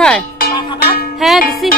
কোথায়? হ্যাঁ দিছি।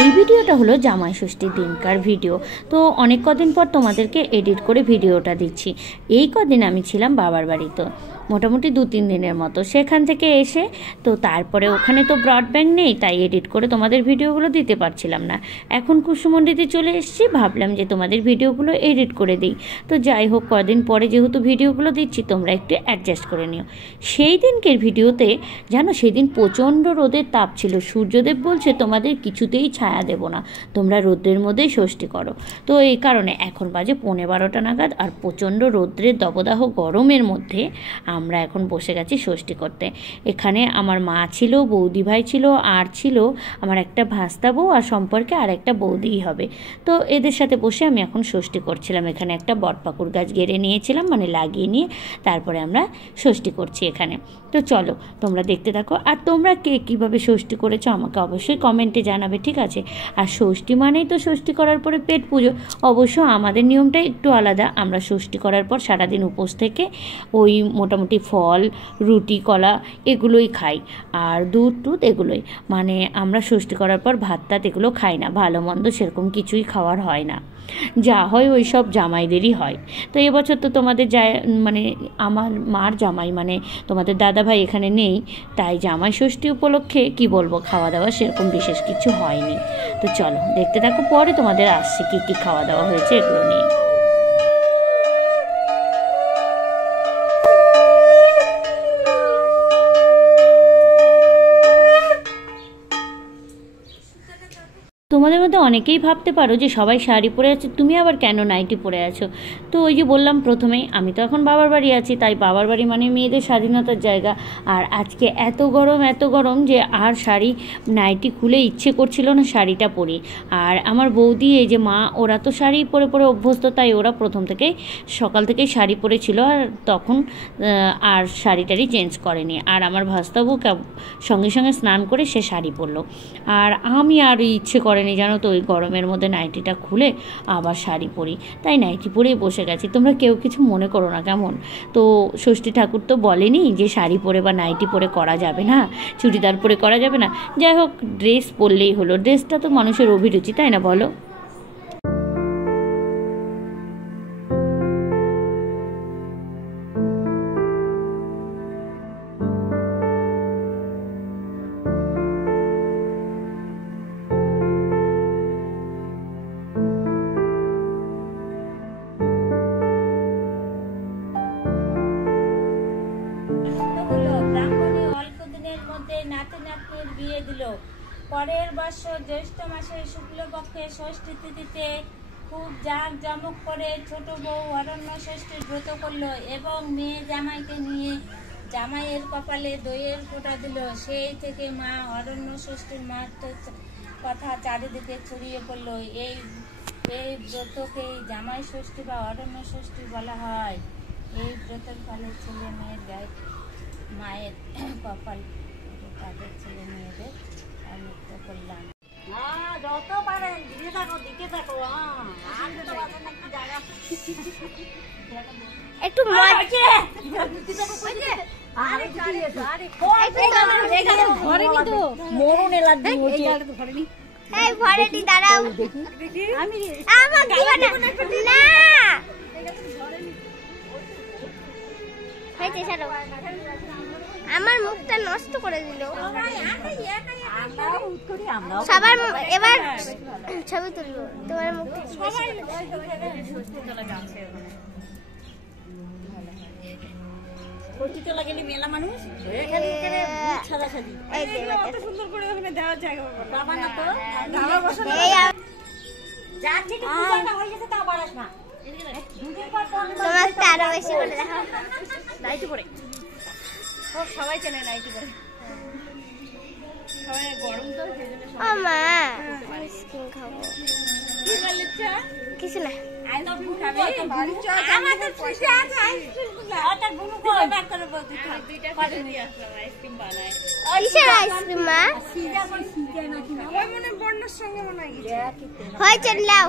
এই ভিডিওটা হলো জামাই ষষ্ঠীর দিনকার ভিডিও। তো অনেক কদিন পর তোমাদেরকে এডিট করে ভিডিওটা দিচ্ছি। এই কদিন আমি ছিলাম বাবার বাড়িতে, মোটামুটি 2-3 দিনের মতো। সেখান থেকে এসে তো তারপরে ওখানে তো ব্রডব্যান্ড নেই, তাই এডিট করে তোমাদের ভিডিওগুলো দিতে পারছিলাম না। এখন কুসুমন্ডিতে চলে এসেছি, ভাবলাম যে তোমাদের ভিডিওগুলো এডিট করে দিই। তো যাই হোক, কদিন পরে যেহেতু ভিডিওগুলো দিচ্ছি, তোমরা একটু অ্যাডজাস্ট করে নিও। সেই দিনকের ভিডিওতে জানো, সেই দিন প্রচণ্ড রোদের তাপ ছিল। সূর্যদেব বলছে তোমাদের কিছুতেই ছায়া দেব না, তোমরা রোদ্রের মধ্যেই ষষ্ঠী করো। তো এই কারণে এখন বাজে 11:30 নাগাদ, আর প্রচণ্ড রোদ্রের দবদাহ গরমের মধ্যে আমরা এখন বসে গেছি ষষ্ঠী করতে। এখানে আমার মা ছিল, বৌদি ভাই ছিল, আর ছিল আমার একটা ভাস্তা বউ, আর সম্পর্কে আর একটা বৌদিই হবে। তো এদের সাথে বসে আমি এখন ষষ্ঠী করছিলাম। এখানে একটা বটপাকুর গাছ গেড়ে নিয়েছিলাম, মানে লাগিয়ে নিয়ে তারপরে আমরা ষষ্ঠী করছি এখানে। তো চলো তোমরা দেখতে থাকো। আর তোমরা কে কীভাবে ষষ্ঠী করেছো আমাকে অবশ্যই কমেন্টে জানাবে, ঠিক আছে? আর ষষ্ঠী মানেই তো ষষ্ঠী করার পরে পেট পুজো। অবশ্য আমাদের নিয়মটা একটু আলাদা। আমরা ষষ্ঠী করার পর সারাদিন উপোস থেকে ওই মোটামুটি ফল, রুটি, কলা এগুলোই খাই, আর দুধ টুধ এগুলোই। মানে আমরা ষষ্ঠী করার পর ভাত টাত এগুলো খাই না, ভালো মন্দ সেরকম কিছুই খাওয়ার হয় না। যা হয় ওই সব জামাইদেরই হয়। তো এবছর তো তোমাদের মানে আমার মার জামাই মানে তোমাদের দাদা ভাই এখানে নেই, তাই জামাই ষষ্ঠী উপলক্ষে কি বলবো, খাওয়া দাওয়া সেরকম বিশেষ কিছু হয়নি। তো চলো দেখতে থাকো, পরে তোমাদের আসছে কী কী খাওয়া দাওয়া হয়েছে এগুলো নিয়ে। তোমাদের মধ্যে অনেকেই ভাবতে পারো যে সবাই শাড়ি পরে আছে, তুমি আবার কেন নাইটি পরে আছো? তো ওই যে বললাম প্রথমেই, আমি তো এখন বাবার বাড়ি আছি, তাই বাবার বাড়ি মানে মেয়েদের স্বাধীনতার জায়গা। আর আজকে এত গরম যে আর শাড়ি নাইটি খুলে ইচ্ছে করছিল না শাড়িটা পরি। আর আমার বৌদি, এই যে মা, ওরা তো শাড়ি পরে পরে অভ্যস্ত, তাই ওরা প্রথম থেকেই সকাল থেকেই শাড়ি পরেছিল, আর তখন আর শাড়িটারই চেঞ্জ করেনি। আর আমার ভাস্তাবু সঙ্গে সঙ্গে স্নান করে সে শাড়ি পরলো, আর আমি আর ইচ্ছে করেনি জানো তো ওই গরমের মধ্যে নাইটিটা খুলে আবার শাড়ি পরি, তাই নাইটি পরেই বসে গেছি। তোমরা কেউ কিছু মনে করো না কেমন। তো ষষ্ঠী ঠাকুর তো বলেনি যে শাড়ি পরে বা নাইটি পরে করা যাবে না, চুড়িদার পরে করা যাবে না। যাই হোক, ড্রেস পরলেই হলো। ড্রেসটা তো মানুষের অভিরুচি, তাই না বলো? বিয়ে দিল। পরের বছর জ্যৈষ্ঠ মাসের শুক্লপক্ষে ষষ্ঠী তিথিতে খুব জাঁকজমক করে ছোট বউ অরণ্য ষষ্ঠীর ব্রত করল এবং মেয়ে জামাইকে নিয়ে জামাইয়ের কপালে দইয়ের ফোঁটা দিল। সেই থেকে মা অরণ্য ষষ্ঠীর মাহাত্ম্য কথা চারিদিকে ছড়িয়ে পড়ল। এই ব্রতকেই জামাই ষষ্ঠী বা অরণ্য ষষ্ঠী বলা হয়। এই ব্রতের ফলে ছেলে মেয়ের গায়ে মায়ের কপাল তাদের ছেলে মেয়েদের মুক্ত করলাম। যত পারেন দিতে থাকো একটু মরণ এলার্জি আমার মুখটা নষ্ট করে দিল। সবার এবার ছবি তুলবো তোমার মুখটা। ষষ্ঠীতে লাগেলি মেলা মানুষ সাদা সাজি সুন্দর করে ওখানে দেওয়ার জায়গা বাবা না তো ঢালা বসানো যা থেকে পূজাটা হয়ে গেছে তা বাড়াস না তোমার আরো বেশি করে দেখো নাইটি পরে সবাই চেনে নাইটি পরে সবাই গরম তো সেজন্য ও মা আইসক্রিম খাবো কি বলছা কিছু না আইসক্রিম খাবে আমাদের খুশি আছে আইসক্রিম ওটা গুলো করে ব্যাক করে বলতে দুইটা করে নিয়ে আসলাম আইসক্রিম বানায় কিসের আইসক্রিম মা সিজা কোন সিজা নাকি না ওই মনে বর্ণের সঙ্গে মনে হয় হয় চল লাও